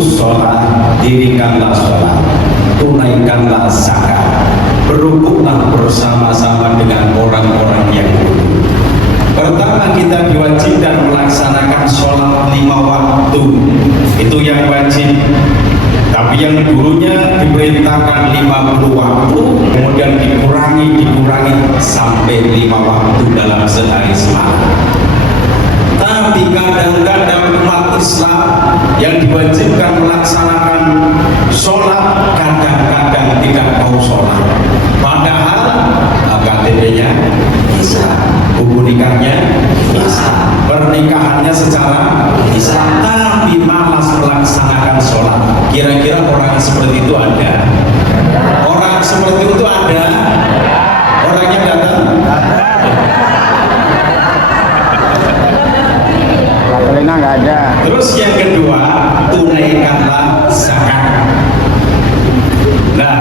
aqimus sholat, dirikanlah sholat, tunaikanlah zakat, berrukunlah bersama-sama dengan orang-orang yang butuh. Pertama, kita diwajibkan melaksanakan sholat 5 waktu, itu yang wajib. Tapi yang dulunya diperintahkan 50 waktu, kemudian dikurangi sampai 5 waktu dalam sehari semalam. Tapi kadang-kadang umat Islam yang diwajibkan melaksanakan sholat kadang-kadang tidak mau sholat. Padahal KTP-nya Islam, buku nikahnya Islam, pernikahannya secara Islam, tapi malas melaksanakan sholat. Kira-kira orang seperti itu ada? Orang seperti itu ada? Orangnya datang? Nggak ada. Terus yang kedua, tunaikanlah zakat. Nah,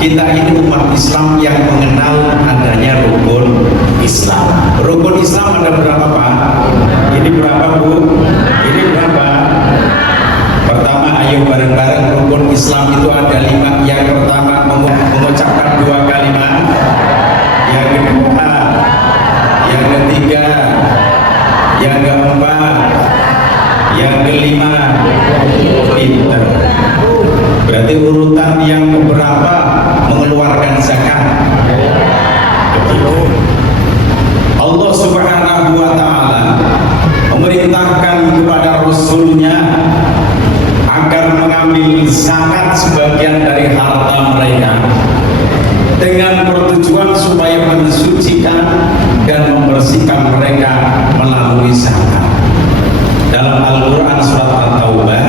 kita ini umat Islam yang mengenal adanya rukun Islam. Rukun Islam ada berapa, Pak? Ini berapa, Bu? Ini berapa? Pertama, ayo bareng-bareng, rukun Islam itu ada 5. Yang pertama, mengucapkan 2 kalimat. Yang kedua, yang ketiga, yang keempat, yang kelima, pinter. Berarti urutan yang keberapa mengeluarkan zakat? Allah Subhanahu wa ta'ala memerintahkan kepada Rasulnya agar mengambil zakat sebagian dari harta mereka dengan pertujuan supaya mensucikan dan membersihkan mereka melalui zakat. Dalam Al-Quran surat At-Taubah,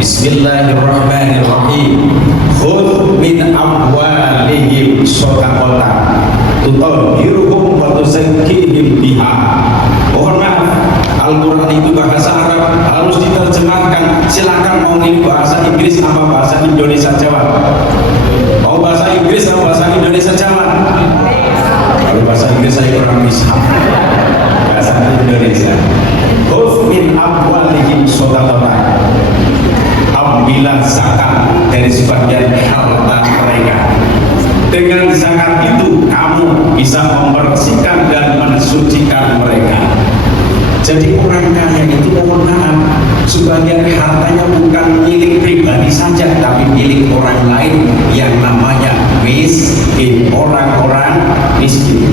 Bismillahirrahmanirrahim, khudh min amwalihim shadaqatan tutahhiruhum wa tuzakkihim biha. Mohon maaf, Al-Quran itu bahasa Arab, harus diterjemahkan. Silakan mau milih bahasa Inggris apa bahasa Indonesia Jawa? Mau bahasa Inggris atau bahasa Indonesia Jawa? Kalau bahasa Inggris saya kurang bisa. Bahasa Indonesia. Khudh min amwalihim shadaqatan. Ambillah zakat dari sebagian harta mereka. Dengan zakat itu kamu bisa membersihkan dan mensucikan mereka. Jadi orang kaya itu, mohon maaf, sebagian hartanya bukan milik pribadi saja, tapi milik orang lain yang namanya miskin, orang-orang miskin.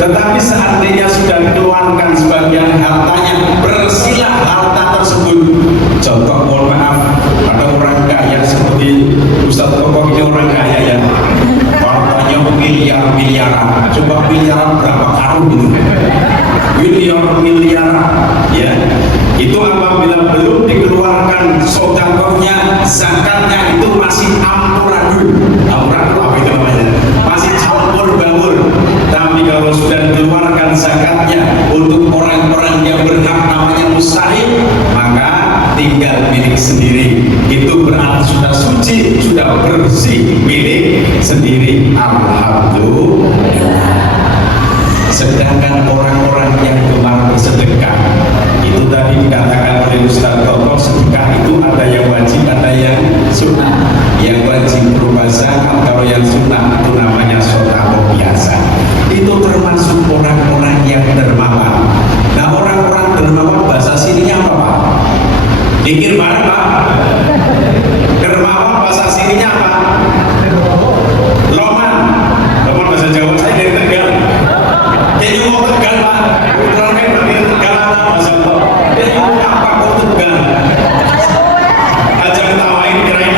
Tetapi seandainya sudah dikeluarkan sebagian hartanya, bersihlah harta tersebut. Contoh, mohon maaf, ada orang kaya seperti Ustaz Kokoh ini, orang kaya ya, hartanya miliar-miliaran. Coba miliaran berapa karung itu? Miliar-miliaran, ya. Itu apabila belum dikeluarkan sedekahnya, zakatnya, itu masih amburadul. Amburadul apa itu namanya? Masih campur baur. Tapi kalau sudah dikeluarkan zakatnya untuk orang-orang yang berhak, namanya mustahik, maka tinggal milik sendiri. Itu berarti sudah suci, sudah bersih, milik sendiri. Alhamdulillah. Sedangkan orang-orang yang gemar bersedekah, itu tadi dikatakan oleh Ustaz Kokoh, sedekah itu ada yang wajib, ada yang sunnah. Yang wajib berupa zakat, kalau yang sunnah itu namanya sedekah biasa. Itu termasuk orang-orang yang dermawan. Nah, orang-orang dermawan bahasa sininya apa, Pak? Pikir bareng, Pak. Dermawan bahasa sininya apa? Loman. Loman bahasa Jawa, saya dari Tegal. Jadi mau Tegal, Pak. Ultramen dari Tegal, Mas Allah. Jadi mau apa kok Tegal? Aja ketawain kirain.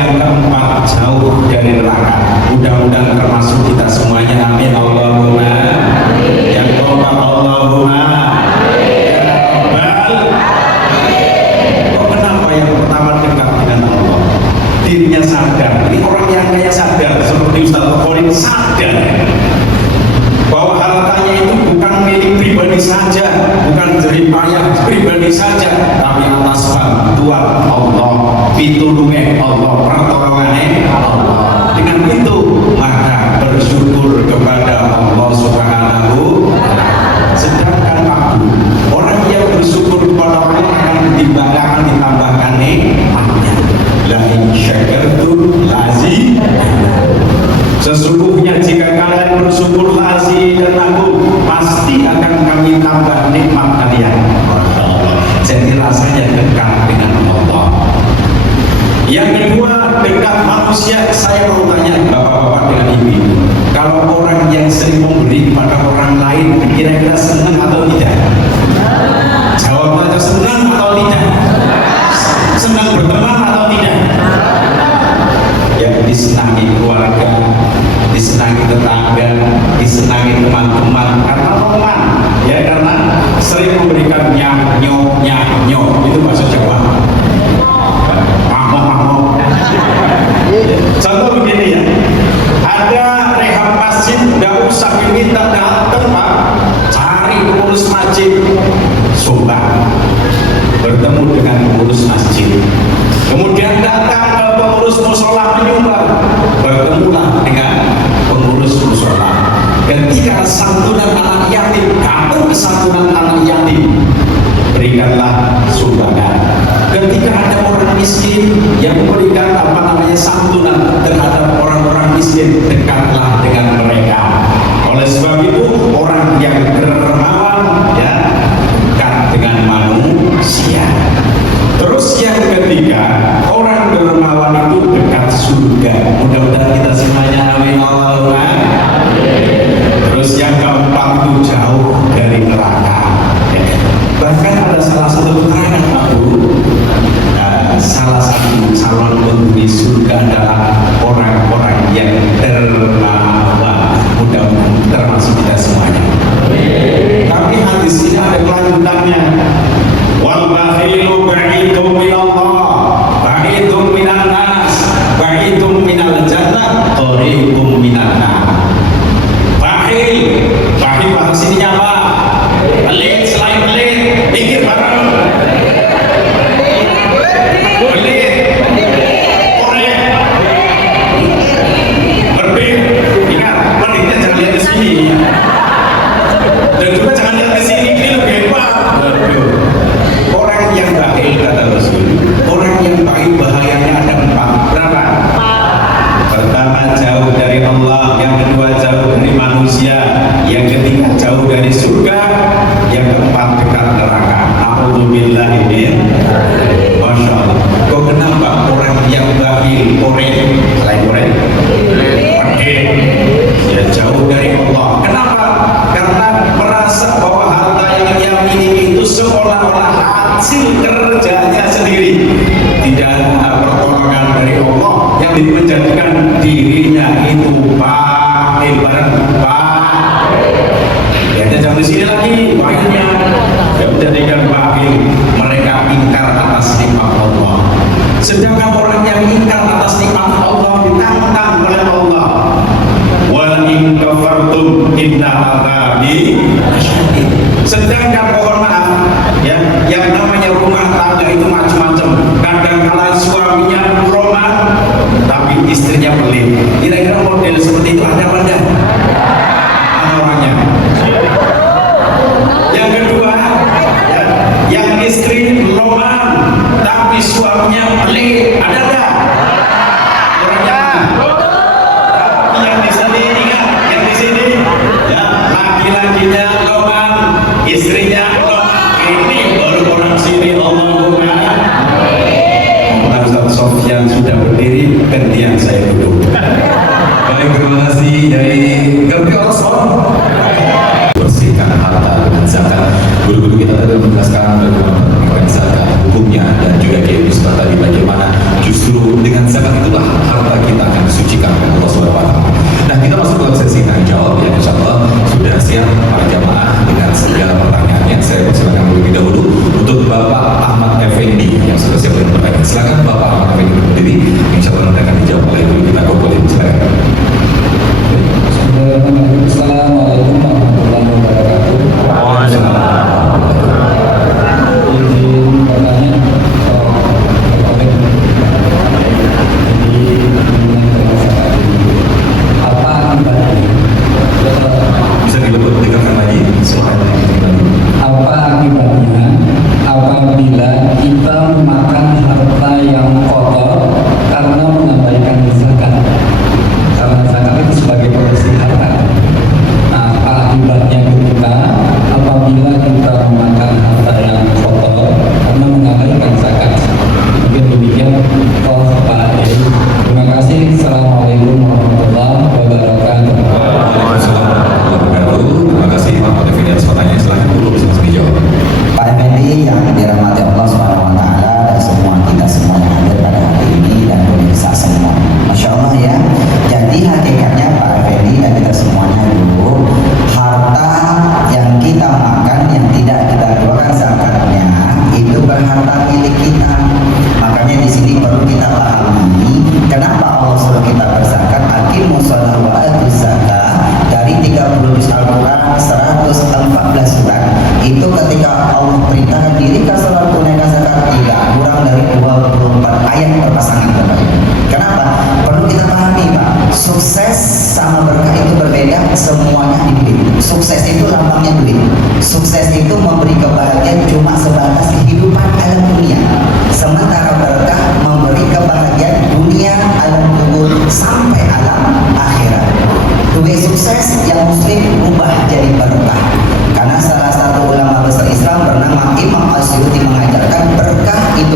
yang keempat jauh dari neraka. Mudah-mudahan termasuk kita semuanya, amin Allahumma. Yang keempat Allahumma ya Rabbal. Kok kenapa yang pertama dekat dengan Allah? Dirinya sadar. Ini orang yang kaya sadar seperti Ustaz Khorin sadar bahwa hartanya itu bukan milik pribadi saja, bukan jeripayah pribadi saja, tapi atas bantuan Allah, pitulungan Allah, pertolongannya Allah. Dengan itu maka bersyukur kepada Allah Subhanahu wa Ta'ala. Sedangkan aku, orang yang bersyukur kepada Allah akan ditambahkan nikmatnya. La in syakartum sesungguhnya jika kalian bersyukur dan aku pasti akan kami tambah nikmat kalian. Jadi rasanya dekat dengan Allah. Yang kedua, dekat manusia. Saya mau tanya bapak-bapak dengan ibu, kalau orang yang sering memberi kepada orang lain kira-kira senang atau tidak? Jawab aja, senang atau tidak? Senang berteman atau tidak? Yang disenangi keluarga, disenangi tetangga, disenangi teman-teman karena roman, ya, karena sering memberikan nyanyo itu bahasa Jawa. Mahmo. Contoh begini ya, ada rehab masjid, nggak usah diminta datang Pak, cari pengurus masjid, sumbang, bertemu dengan pengurus masjid, kemudian datang ke pengurus musola menyumbang, bertemulah dengan pengurus musola. Ketika santunan anak yatim, datang ke santunan anak yatim, berikanlah sumbangan. Ketika ada orang miskin yang memberikan santunan terhadap orang-orang miskin, dekatlah dengan mereka. Oleh sebab itu orang yang dermawan ya dekat dengan manusia. Terus yang ketiga, orang dermawan itu dekat surga. Mudah-mudahan kita semuanya amin Allahumma. Terus yang keempat itu jauh dari neraka. Bahkan ada salah satu keterangan Pak Guru, salah satu calon penghuni surga adalah orang-orang yang dermawan. Mudah-mudahan termasuk kita semuanya. Tapi hadis ini ada kelanjutannya. Wal bakhilu ba'idum minallah, ba'idum minan nas, ba'idum minal jannah, qariibum minan nar. Bakhil bahasa sininya apa? Pelit, selain pelit, pikir bareng. Pelit, korek, berbeda. Ingat, pelitnya jangan lihat di sini. Dan juga jangan lihat di sini, ini lebih hebat. Orang yang bakhil kata Rasul, orang yang bakhil bahayanya ada 4. Berapa? Pertama jauh dari Allah, yang kedua jauh dari manusia, yang ketiga jauh dari surga, yang keempat dekat neraka. Alhamdulillah ini, masya Allah. Kok kenapa orang yang bakhil, korek, selain korek, ya jauh dari Allah? Kenapa? Karena merasa bahwa harta yang dia miliki itu seolah-olah hasil kerjanya sendiri, tidak ada pertolongan dari Allah yang menjadikan dirinya itu bakhil. Barang ya jangan di sini lagi bakhilnya, yang menjadikan bakhil. Mereka ingkar atas nikmat Allah. Sedangkan orang yang ingkar atas nikmat Allah ditantang oleh Allah. Wa in kafartum inna adzabi lasyadid. Sedangkan mohon maaf ya, yang namanya rumah tangga itu macam-macam. Kadang-kala suaminya roman tapi istrinya pelit. Kira-kira model seperti itu ada apa enggak? Ada orangnya. Yang kedua ya, yang istri roman tapi suaminya pelit, ada enggak? Orangnya. Yang di sini ingat, yang di sini ya, laki-lakinya roman, istrinya roman. Ini baru orang sini. Allahumma. Ustaz Sofyan sudah berdiri, gantian saya duduk. Baik, terima kasih dari Garbi Orson. Bersihkan harta dengan zakat. Guru-guru kita tadi menjelaskan bagaimana pengeluaran zakat, hukumnya, dan juga kiai Ustaz tadi bagaimana justru dengan zakat itulah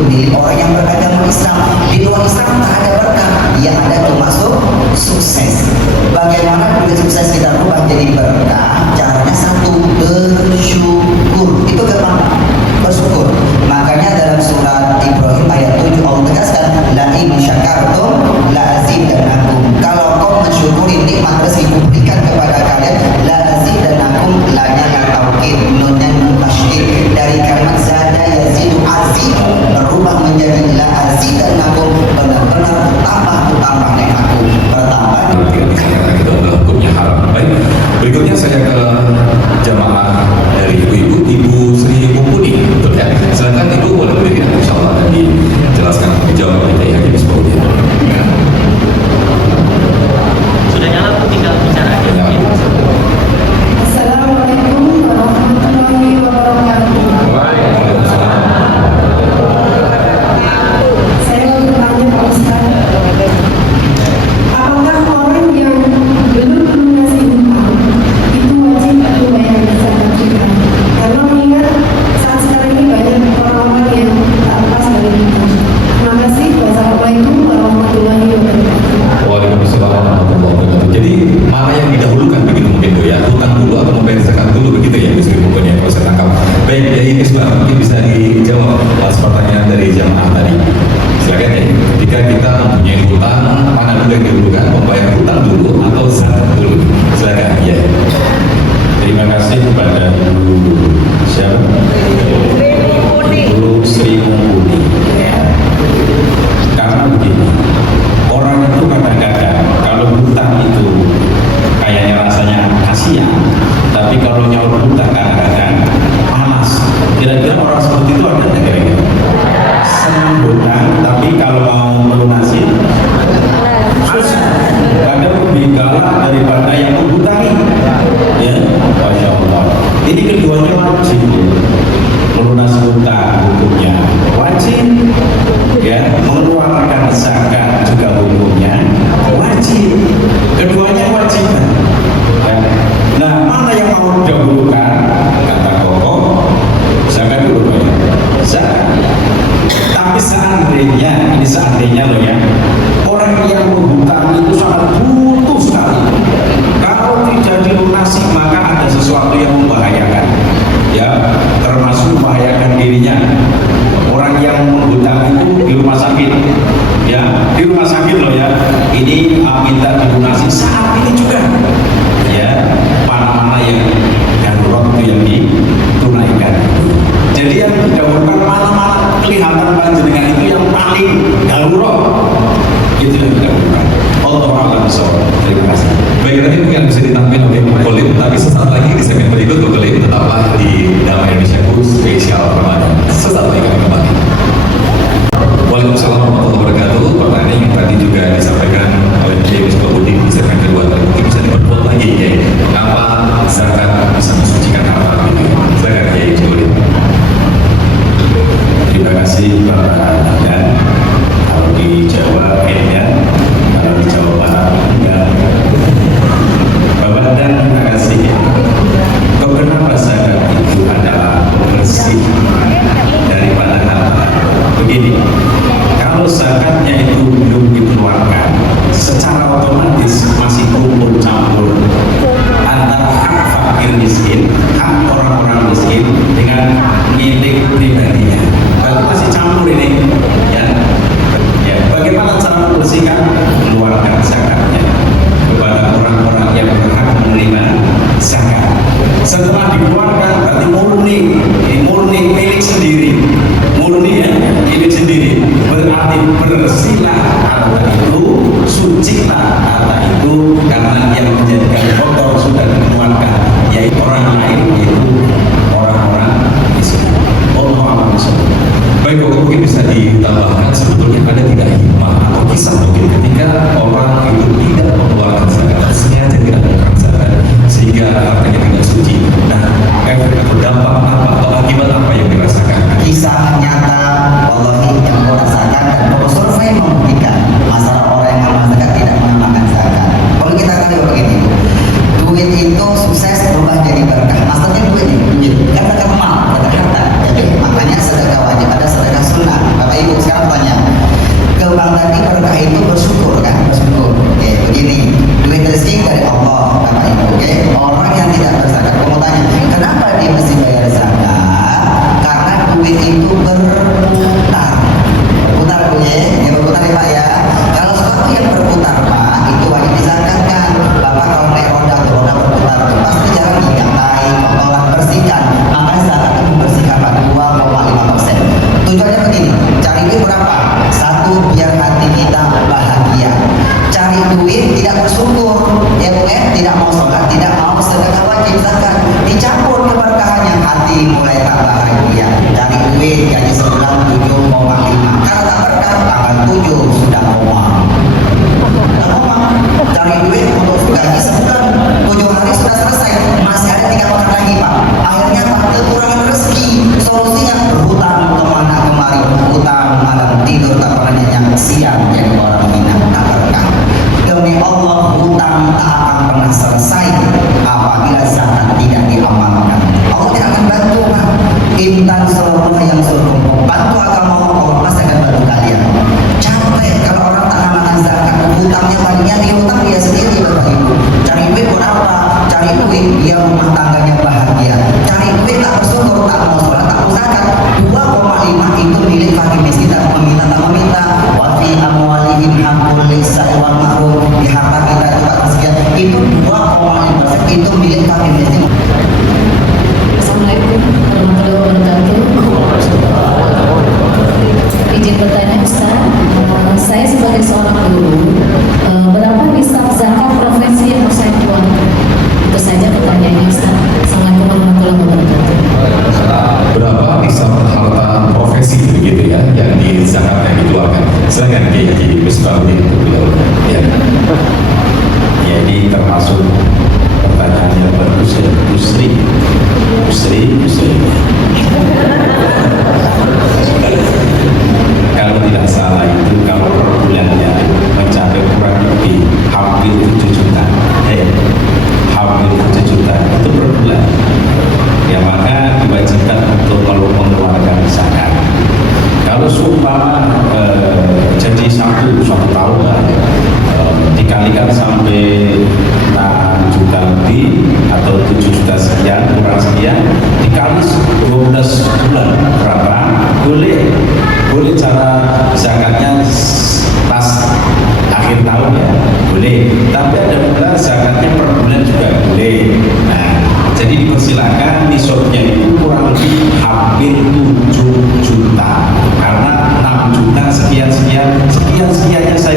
milik orang yang beragama Islam. Di luar Islam tak ada berkah, yang ada cuma sukses. Bagaimana duit sukses kita rubah jadi berkah? Caranya satu, bersyukur. Itu gampang, bersyukur. Makanya dalam surat Ibrahim ayat 7 Allah tegaskan, la in syakartum la azidannakum. Kalau kau mensyukuri nikmat rezeki kuberikan kepada kalian, la azidannakum, la-nya la taukid, nunnya nun tasydid dari kalimat zada yazidu azid berubah menjadi la azidannakum, benar-benar bertambah nikmatku, bertambah. Karena kita adalah hukumnya haram. Baik, berikutnya saya ke jamaah dari ibu Sri Mumpuni, betul ya? Silakan ibu boleh berdiri, insyaallah dan dijelaskan dijawab oleh Kiai Hakim Ismail. Sudah nyala tuh, tinggal bicara aja. Assalamualaikum warahmatullahi wabarakatuh. Saya mau bertanya Pak Ustaz, apakah orang yang belum melunasi hutang itu wajib atau bayar zakat fitrah? Karena mengingat saat sekarang ini banyak orang-orang yang tak lepas dari hutang. Terima kasih. Wassalamualaikum warahmatullahi wabarakatuh. Waalaikumsalam warahmatullahi wabarakatuh. Jadi mana yang didahulukan begitu mungkin Bu ya? Hutang dulu atau membayar zakat dulu begitu ya? Bisa mungkin ya kalau saya tangkap. Baik, Kiai Ismail mungkin bisa dijawab atas pertanyaan dari jamaah tadi. Silakan ya. Jika kita mempunyai hutang, mana dulu yang didahulukan? Membayar hutang dulu atau zakat dulu? Silakan ya. Terima kasih kepada Ibu siapa? Ibu Sri Mumpuni. Karena begini, orang itu kadang-kadang kalau hutang itu kayaknya rasanya kasihan, tapi kalau nyaur hutang kadang-kadang panas. Kira-kira orang seperti itu ada nggak kira-kira? Senang hutang, tapi kalau mau melunasi susah. Kadang lebih galak daripada yang menghutangi. Ya, Masya Allah. Ini keduanya wajib. Melunasi hutang hukumnya wajib. Ya, mengeluarkan zakat juga hukumnya wajib. Keduanya wajib. Ya. Nah, mana yang mau didahulukan? Kata Koko, zakat dulu Pak. Zakat. Tapi seandainya, ini seandainya loh ya, orang yang menghutang itu sangat butuh sekali. Kalau tidak dilunasi maka ada sesuatu yang membahayakan, ya, termasuk membahayakan dirinya. Orang yang menghutang itu di rumah sakit, ya, di rumah sakit loh ya. Ini minta dilunasi saat ini juga, ya. Mana-mana yang darurat itu yang ditunaikan. Jadi yang didahulukan mana-mana kelihatan panjenengan itu yang paling darurat, itu yang didahulukan. Allah a'lam bishawab. Terima kasih. Baik, nanti mungkin bisa ditampilkan oleh Bu Kolim, tapi sesaat lagi di segmen berikut Bu Kolim tetaplah di Damai Indonesia Spesial Ramadan. Sesaat lagi kami kembali. Waalaikumsalam warahmatullahi wabarakatuh. Pertanyaan yang tadi juga disampaikan oleh Kiai Musbahudin di segmen kedua tadi mungkin bisa diperkuat lagi ya. Kenapa zakat bisa mensucikan harta ini? Silakan Kiai Musbahudin. Terima kasih Bapak dan kalau di Jawa ya, kalau di Jawa Barat ya. Bapak dan terima kasih. Kenapa zakat itu adalah bersih daripada harta? Begini, kalau zakatnya itu belum dikeluarkan, secara otomatis masih kumpul campur antara hak fakir miskin, hak orang-orang miskin dengan milik pribadinya. Kalau masih campur ini, ya, ya. Bagaimana cara membersihkan? Keluarkan zakatnya kepada orang-orang yang berhak menerima zakat. Setelah dikeluarkan berarti murni milik sendiri, murni ya, milik sendiri. Berarti bersihlah harta itu, sucilah harta itu, karena yang menjadikan kotor sudah dikeluarkan, yaitu orang lain, yaitu orang-orang miskin. Allah a'lam bishawab. Baik, mungkin bisa ditambahkan sebetulnya ada tidak hikmah atau kisah mungkin ketika orang itu tidak mengeluarkan zakat, sengaja tidak mengeluarkan zakat sehingga hartanya tidak suci. Nah, efek atau dampak apa atau akibat apa yang dirasakan? Kisah nyata, wallahi yang kau rasakan dan kau survei membuktikan masalah orang yang mengamalkan zakat tidak mengamalkan zakat. Kalau kita kali begini, bertanya Ustaz, saya sebagai seorang guru, berapa nisab zakat profesi yang harus saya keluarkan? Itu saja pertanyaannya Ustaz. Assalamualaikum warahmatullahi wabarakatuh. Berapa nisab harta profesi begitu ya yang di zakatnya dikeluarkan? Silakan Kiai Haji Misbahuddin untuk beliau. Ya. Ya, ini termasuk pertanyaan yang bagus ya. Usri. Kalau tidak salah itu kalau per bulannya mencapai kurang lebih hampir 7 juta. Hampir 7 juta itu per bulan. Ya, maka diwajibkan untuk mengeluarkan zakat. Kalau seumpama jadi satu tahun dikalikan sampai 6 juta lebih atau 7 juta sekian kurang sekian dikali 12 bulan berapa, boleh cara zakatnya pas akhir tahun ya boleh, tapi ada pula zakatnya per bulan juga boleh. Nah, jadi dipersilakan nisabnya itu kurang lebih hampir 7 juta karena 6 juta sekian-sekiannya saya